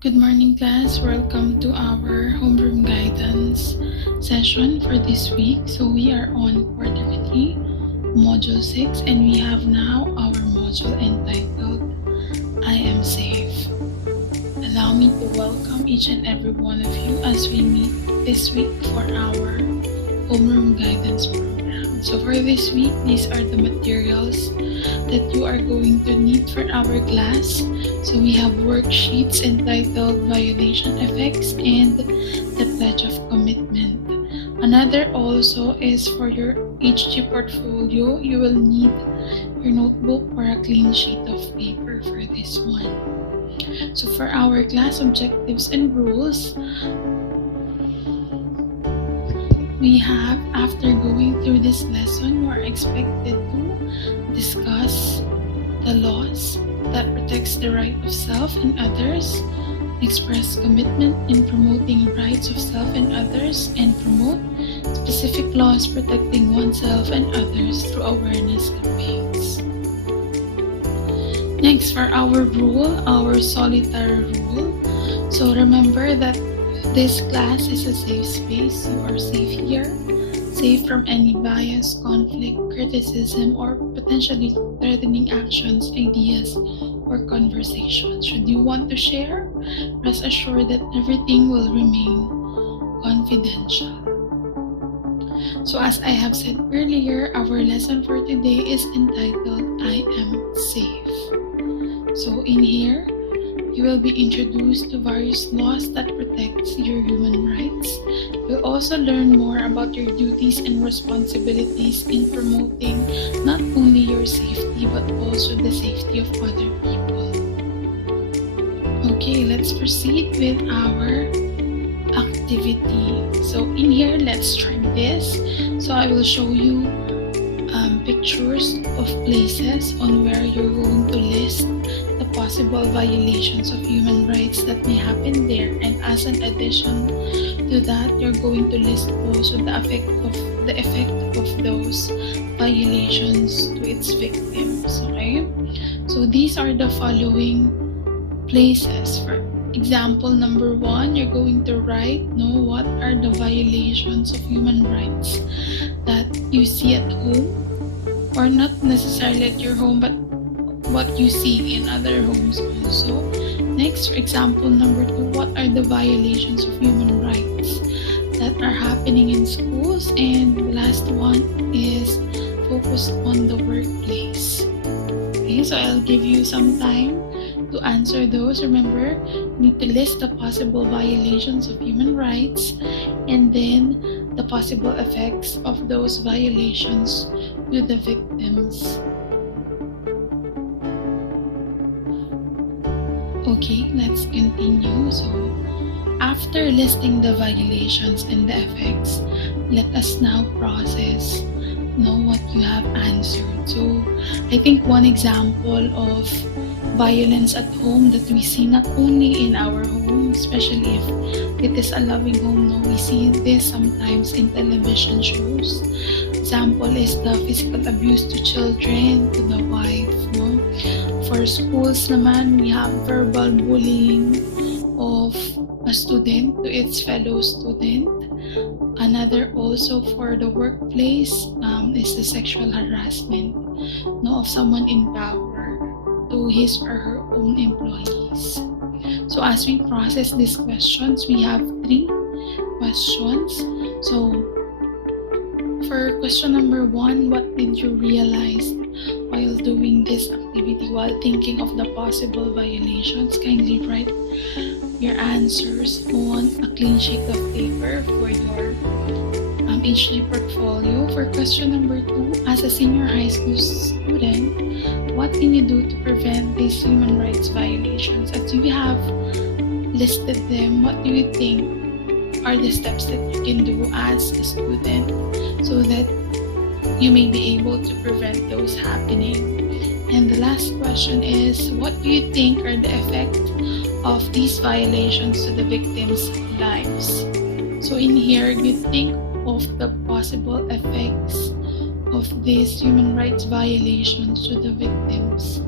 Good morning, class. Welcome to our homeroom guidance session for this week. So, we are on quarter 3, module 6, and we have now our module entitled I Am Safe. Allow me to welcome each and every one of you as we meet this week for our homeroom guidance program. So, for this week, these are the materials that you are going to need for our class. So we have worksheets entitled Violation Effects and the Pledge of Commitment. Another also is for your HG portfolio. You will need your notebook or a clean sheet of paper for this one. So for our class objectives and rules, we have, after going through this lesson, you are expected to discuss the laws that protects the right of self and others, express commitment in promoting rights of self and others, and promote specific laws protecting oneself and others through awareness campaigns. Next, for our rule, our solitary rule. So remember that this class is a safe space. You are safe here, safe from any bias, conflict, criticism, or potentially threatening actions, ideas, or conversations. Should you want to share, rest assured that everything will remain confidential. So, as I have said earlier, our lesson for today is entitled I Am Safe. So, in here, you will be introduced to various laws that protect your human rights. You'll also learn more about your duties and responsibilities in promoting not only your safety but also the safety of other people. Okay, let's proceed with our activity. So in here, let's try this. So I will show you pictures of places on where you're going to list the possible violations of human rights that may happen there, and as an addition to that, you're going to list also the effect of those violations to its victims. Okay, so these are the following places. For example, number 1, you're going to write what are the violations of human rights that you see at home, or not necessarily at your home, but what you see in other homes also. Next, for example, number 2, what are the violations of human rights that are happening in schools? And the last one is focused on the workplace. Okay, so I'll give you some time to answer those. Remember, you need to list the possible violations of human rights and then the possible effects of those violations to the victims. Okay, let's continue. So, after listing the violations and the effects, let us now process what you have answered. So, I think one example of violence at home that we see not only in our home, especially if it is a loving home, we see this sometimes in television shows. Example is the physical abuse to children, to the wife. For schools naman, we have verbal bullying of a student to its fellow student. Another also for the workplace is the sexual harassment of someone in power to his or her own employees. So as we process these questions, we have 3 questions. So for question number 1, what did you realize while doing this activity, while thinking of the possible violations? Kindly write your answers on a clean sheet of paper for your HG portfolio. For question number 2, as a senior high school student, what can you do to prevent these human rights violations? As you have listed them, what do you think are the steps that you can do as a student so that you may be able to prevent those happening? And the last question is, what do you think are the effect of these violations to the victims' lives? So in here, you think of the possible effects of these human rights violations to the victims.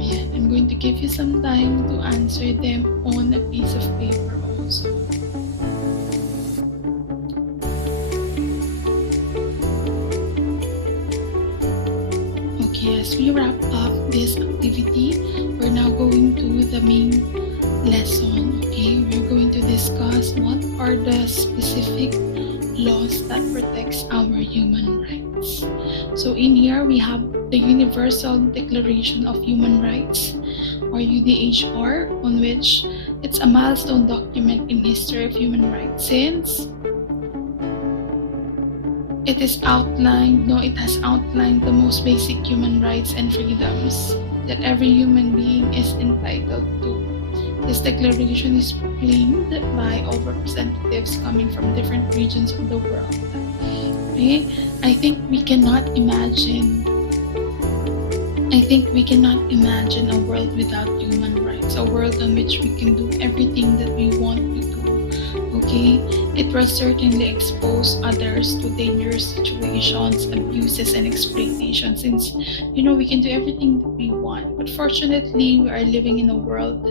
Ayan. I'm going to give you some time to answer them on a piece of paper also. Okay, as we wrap up this activity, we're now going to the main lesson. Okay, we're going to discuss what are the specific laws that protects our human rights. So in here we have the Universal Declaration of Human Rights, or UDHR, on which it's a milestone document in history of human rights, since it has outlined the most basic human rights and freedoms that every human being is entitled to. This declaration is proclaimed by all representatives coming from different regions of the world. Okay? I think we cannot imagine a world without human rights, a world in which we can do everything that we want to do. Okay? It will certainly expose others to dangerous situations, abuses, and exploitation, since we can do everything that we want. But fortunately, we are living in a world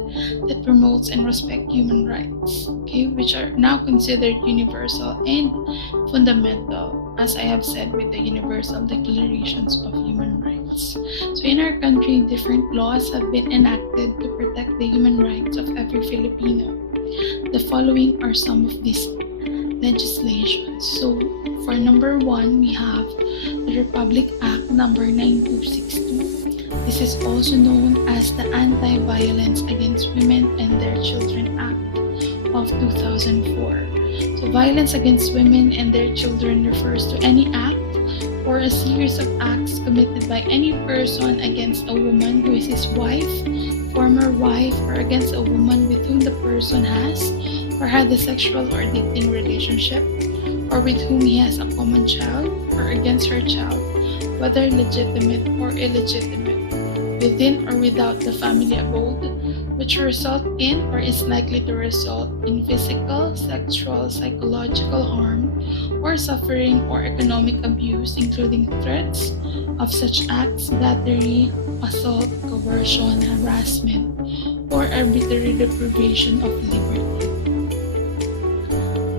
that promotes and respects human rights, okay, which are now considered universal and fundamental, as I have said with the Universal Declarations of Human Rights. So in our country, different laws have been enacted to protect the human rights of every Filipino. The following are some of these legislations. So for number 1, we have the Republic Act number 9262. This is also known as the Anti-Violence Against Women and Their Children Act of 2004. So violence against women and their children refers to any act or a series of acts committed by any person against a woman who is his wife, former wife, or against a woman with whom the person has or had a sexual or dating relationship, or with whom he has a common child, or against her child, whether legitimate or illegitimate, within or without the family abode, which result in or is likely to result in physical, sexual, psychological harm, or suffering, or economic abuse, including threats of such acts, battery, assault, coercion, harassment, or arbitrary deprivation of liberty.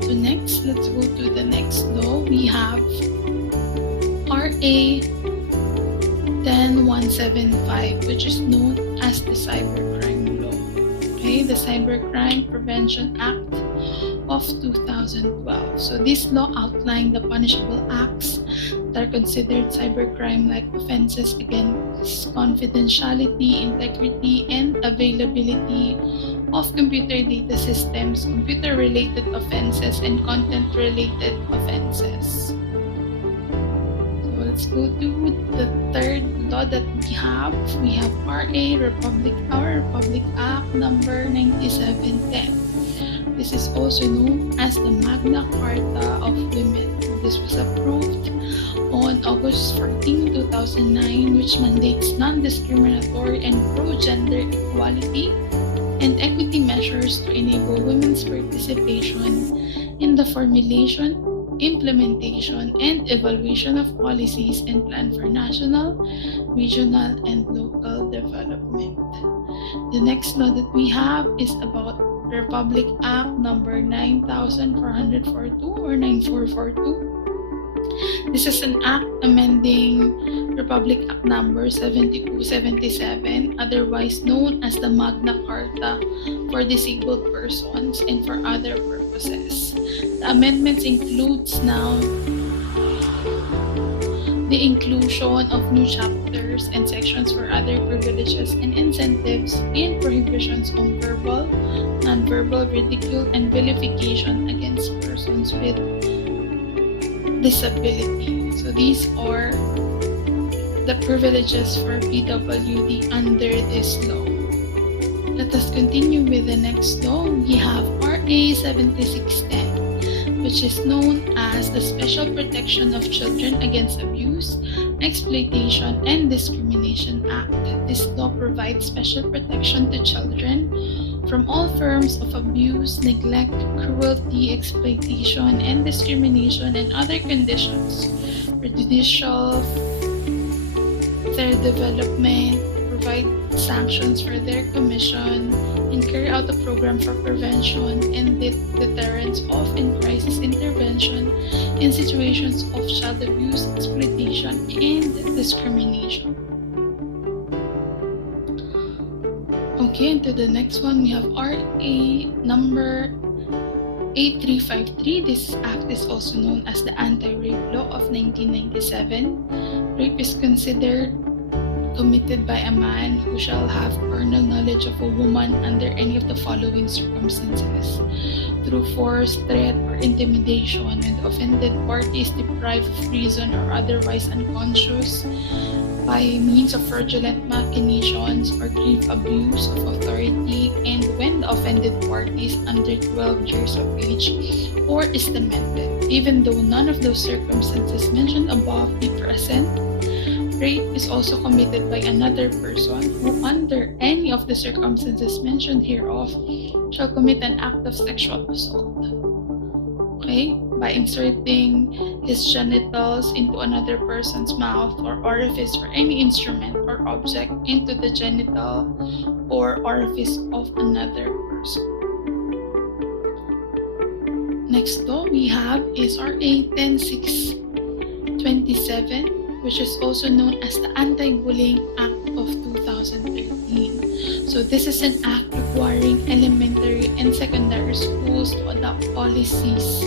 So next, let's go to the next law. We have RA 10175, which is known as the Cybercrime Law. Okay, the Cybercrime Prevention Act of 2012. So this law outlined the punishable acts that are considered cybercrime-like offenses against confidentiality, integrity, and availability of computer data systems, computer-related offenses, and content-related offenses. So let's go to the third law that we have. We have our Republic Act number 9710. This is also known as the Magna Carta of Women. This was approved on August 14, 2009, which mandates non-discriminatory and pro-gender equality and equity measures to enable women's participation in the formulation, implementation, and evaluation of policies and plans for national, regional, and local development. The next law that we have is about Republic Act number 9442 or 9442. This is an act amending Republic Act number 7277, otherwise known as the Magna Carta for disabled persons and for other purposes. The amendments includes now the inclusion of new chapters and sections for other privileges and incentives and prohibitions on verbal, non-verbal ridicule and vilification against persons with disability. So these are the privileges for PWD under this law. Let us continue with the next law. We have RA 7610, which is known as the Special Protection of Children Against Abuse, Exploitation, and Discrimination Act. This law provides special protection to children from all forms of abuse, neglect, cruelty, exploitation, and discrimination and other conditions prejudicial their development, provide sanctions for their commission, and carry out a program for prevention and deterrence of and crisis intervention in situations of child abuse, exploitation, and discrimination. Okay, and to the next one, we have RA number 8353. This act is also known as the Anti-Rape Law of 1997. Rape is considered committed by a man who shall have carnal knowledge of a woman under any of the following circumstances: through force, threat, or intimidation, when the offended party is deprived of reason or otherwise unconscious, by means of fraudulent machinations or grave abuse of authority, and when the offended party is under 12 years of age or is demented. Even though none of those circumstances mentioned above be present, rape is also committed by another person who, under any of the circumstances mentioned hereof, shall commit an act of sexual assault. Okay? By inserting his genitals into another person's mouth or orifice, or any instrument or object into the genital or orifice of another person. Next law we have is RA 10627, which is also known as the Anti-Bullying Act of 2013. So this is an act requiring elementary and secondary schools to adopt policies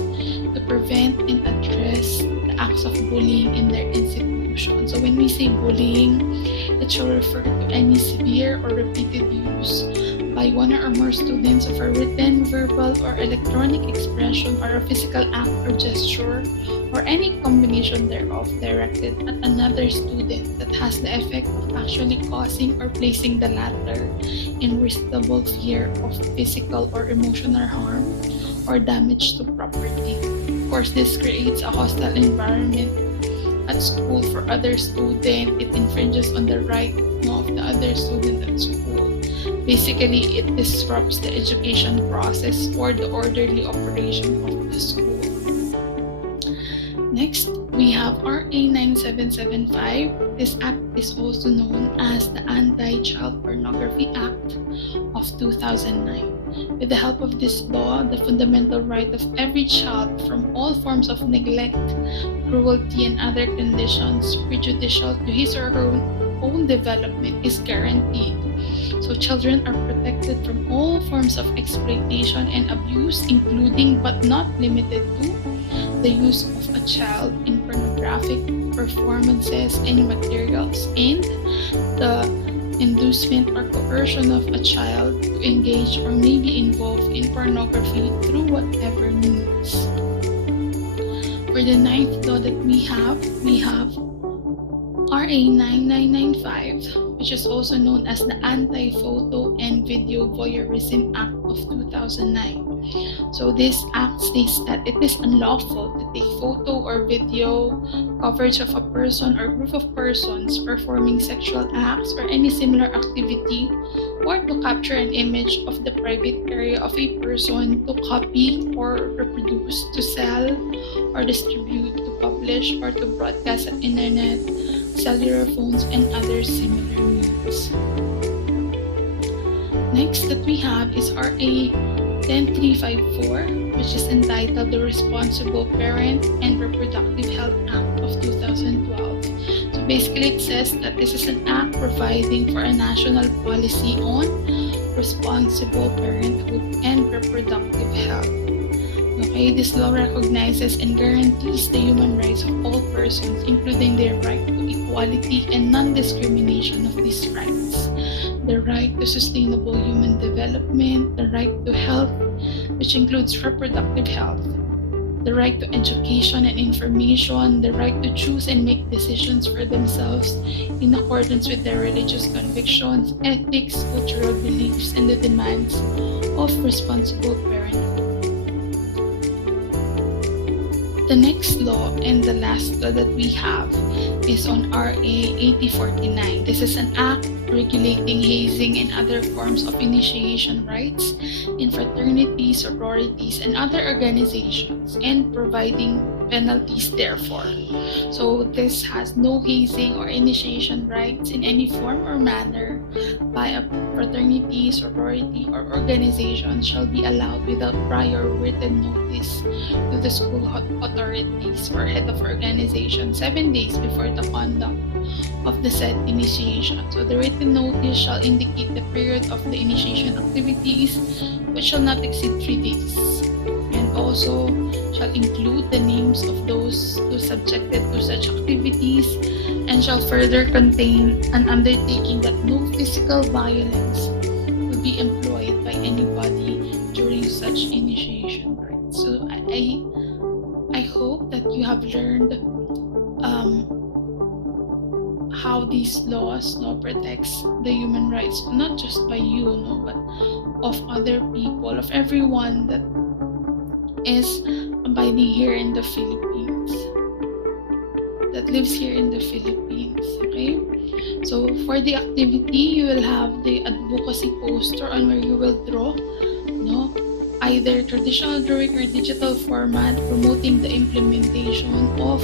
to prevent and address the acts of bullying in their institution. So when we say bullying, it shall refer to any severe or repeated use by one or more students of a written, verbal, or electronic expression, or a physical act or gesture, or any combination thereof directed at another student that has the effect of actually causing or placing the latter in reasonable fear of physical or emotional harm or damage to property. Of course, this creates a hostile environment at school for other students. It infringes on the right of the other student at school. Basically, it disrupts the education process or the orderly operation of the school. Next, we have RA 9775. This act is also known as the Anti-Child Pornography Act of 2009. With the help of this law, the fundamental right of every child from all forms of neglect, cruelty, and other conditions prejudicial to his or her own development is guaranteed. So children are protected from all forms of exploitation and abuse, including but not limited to the use of a child in pornographic performances and materials, and the inducement or coercion of a child to engage or may be involved in pornography through whatever means. For the ninth law that we have RA 9995, which is also known as the Anti-Photo and Video Voyeurism Act of 2009. So this act states that it is unlawful to take photo or video coverage of a person or group of persons performing sexual acts or any similar activity, or to capture an image of the private area of a person to copy or reproduce, to sell or distribute, to publish or to broadcast on internet, cellular phones, and other similar means. Next that we have is RA 10354, which is entitled the Responsible Parent and Reproductive Health Act of 2012. So basically it says that this is an act providing for a national policy on responsible parenthood and reproductive health. Okay, this law recognizes and guarantees the human rights of all persons, including their right to equality and non-discrimination of these rights, the right to sustainable human development, the right to health, which includes reproductive health, the right to education and information, the right to choose and make decisions for themselves in accordance with their religious convictions, ethics, cultural beliefs, and the demands of responsible parenthood. The next law and the last law that we have is on RA 8049. This is an act regulating hazing and other forms of initiation rights in fraternities, sororities, and other organizations, and providing penalties therefore. So this has no hazing or initiation rights in any form or manner by a fraternity, sorority, or organization shall be allowed without prior written notice to the school authorities or head of organization 7 days before the conduct of the said initiation. So the written notice shall indicate the period of the initiation activities, which shall not exceed 3 days, and also shall include the names of those who subjected to such activities, and shall further contain an undertaking that no physical violence will be employed by anybody during such initiation rites. So I hope that you have learned how these laws protects the human rights, not just by you, but of other people, of everyone that is abiding here in the Philippines, that lives here in the Philippines. Okay, so for the activity, you will have the advocacy poster on where you will draw, either traditional drawing or digital format, promoting the implementation of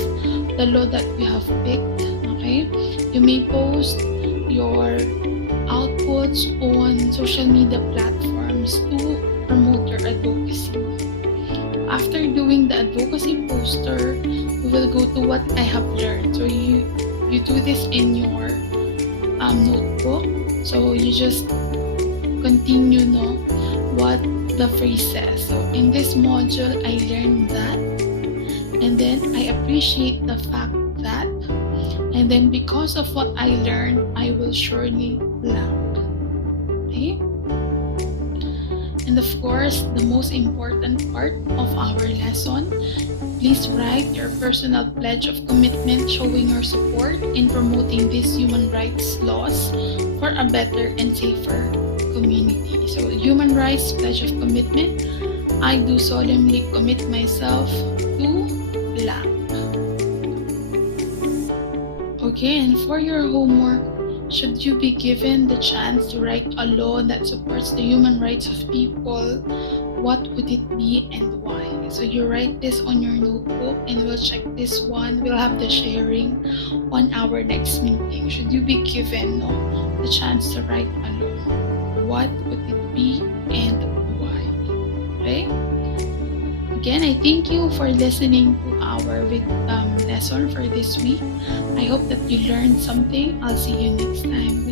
the law that you have picked. Okay, you may post your outputs on social media platforms to promote your advocacy. After doing the advocacy poster, we will go to what I have learned. So you do this in your notebook. So you just continue what the phrase says. So in this module, I learned that, and then I appreciate the fact that, and then because of what I learned, I will surely laugh. Okay? And of course, the most important part of our lesson, please write your personal pledge of commitment showing your support in promoting these human rights laws for a better and safer community. So, human rights pledge of commitment, I do solemnly commit myself to blank. Okay, and for your homework, should you be given the chance to write a law that supports the human rights of people, what would it be and why? So you write this on your notebook, and we'll check this one. We'll have the sharing on our next meeting. Should you be given the chance to write a law, what would it be and why? Okay? Again, I thank you for listening to our lesson for this week. I hope that you learned something. I'll see you next time.